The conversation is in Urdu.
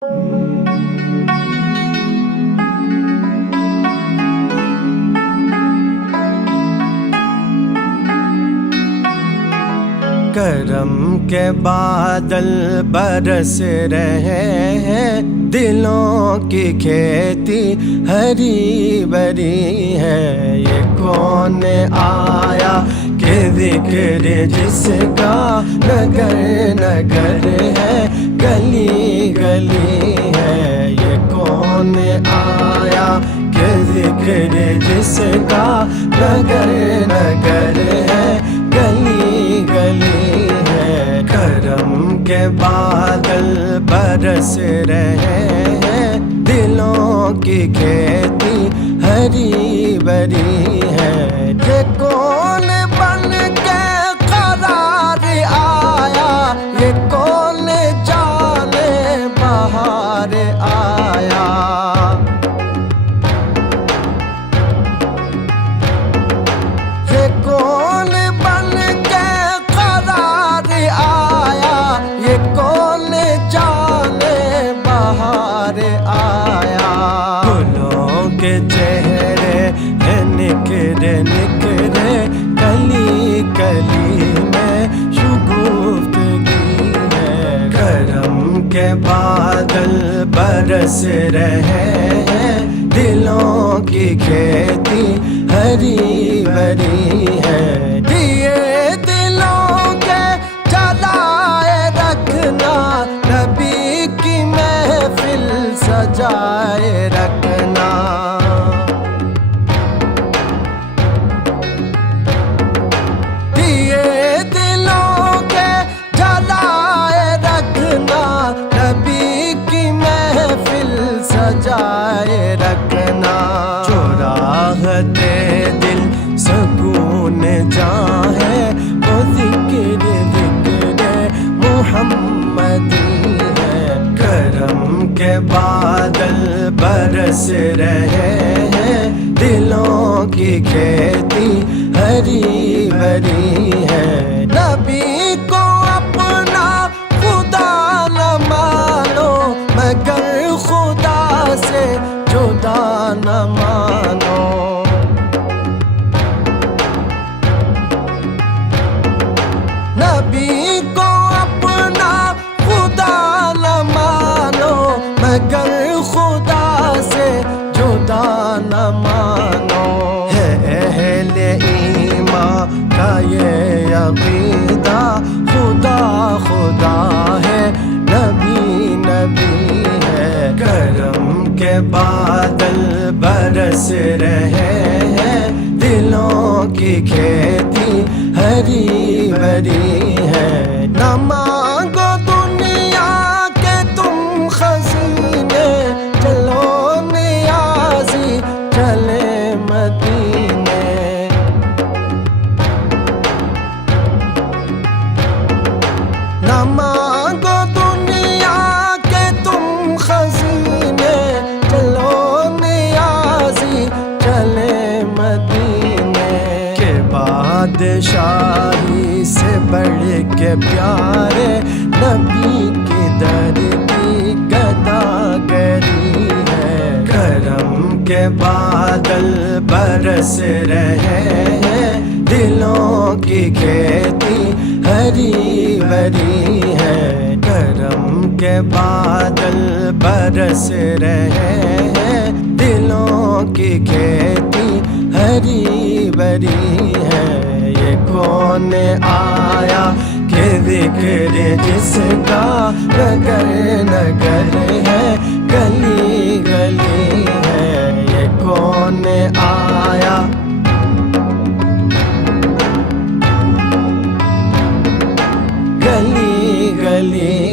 کرم کے بادل برس رہے ہیں، دلوں کی کھیتی ہری بھری ہے۔ یہ کون آیا کہ ذکر جس کا نگر نگر ہے، گلی گلی ہے۔ یہ کون آیا کہ ذکر جس کا نگر نگر ہے، گلی گلی ہے۔ کرم کے بادل برس رہے ہیں، دلوں کی کھیتی ہری بھری ہے۔ یہ کون بن کے قرار آیا، یہ کون جانے بہار آیا۔ یہ کون بن کے قرار آیا، یہ کون جانے بہار آیا۔ گلوں کے چہرے ہیں نکھرے نکھرے، کلی کلی میں شگفتگی ہے۔ کرم کے بادل برس رہے ہیں، دلوں کی کھیتی ہری بھری ہے۔ دیے دلوں کے جلائے رکھنا، نبی کی محفل سجائے رکھنا۔ دیے دلوں کے جلائے رکھنا، نبی کی محفل سجائے رکھنا۔ چراغتے دل سکون جاں ہے، وہ ذکر ذکر محمدی ہے۔ کرم کے بادل برس رہے ہیں، دلوں کی کھیتی ہری بھری ہے۔ نبی کو اپنا خدا نہ مانو، مگر خدا سے جدا نہ مانو۔ نبی کو اپنا خدا نہ مانو، مگر خدا سے جدا نہ مانو۔ ہے اہل ایمان کا یہ عقیدہ، خدا خدا ہے، نبی نبی ہے۔ کرم کے بادل برس رہے ہیں، دلوں کی کھیتی ہری بھری ہے۔ نہ مانگو دنیا کے تم خزینے، چلو نیازی چلے مدینے۔ نہ مانگو دنیا کے تم خزینے، چلو نیازی چلے مدینے۔ کہ بادشاہی سے بڑھ کے پیارے، نبی کی در کی گداگری ہے۔ کرم کے بادل برس رہے ہیں، دلوں کی کھیتی ہری بھری ہے۔ کرم کے بادل برس رہے ہیں، دلوں کی کھیتی ہری بھری ہے۔ یہ کون آیا کہ ذکر جس کا نگر نگر ہے، گلی گلی ہے۔ یہ کون آیا گلی گلی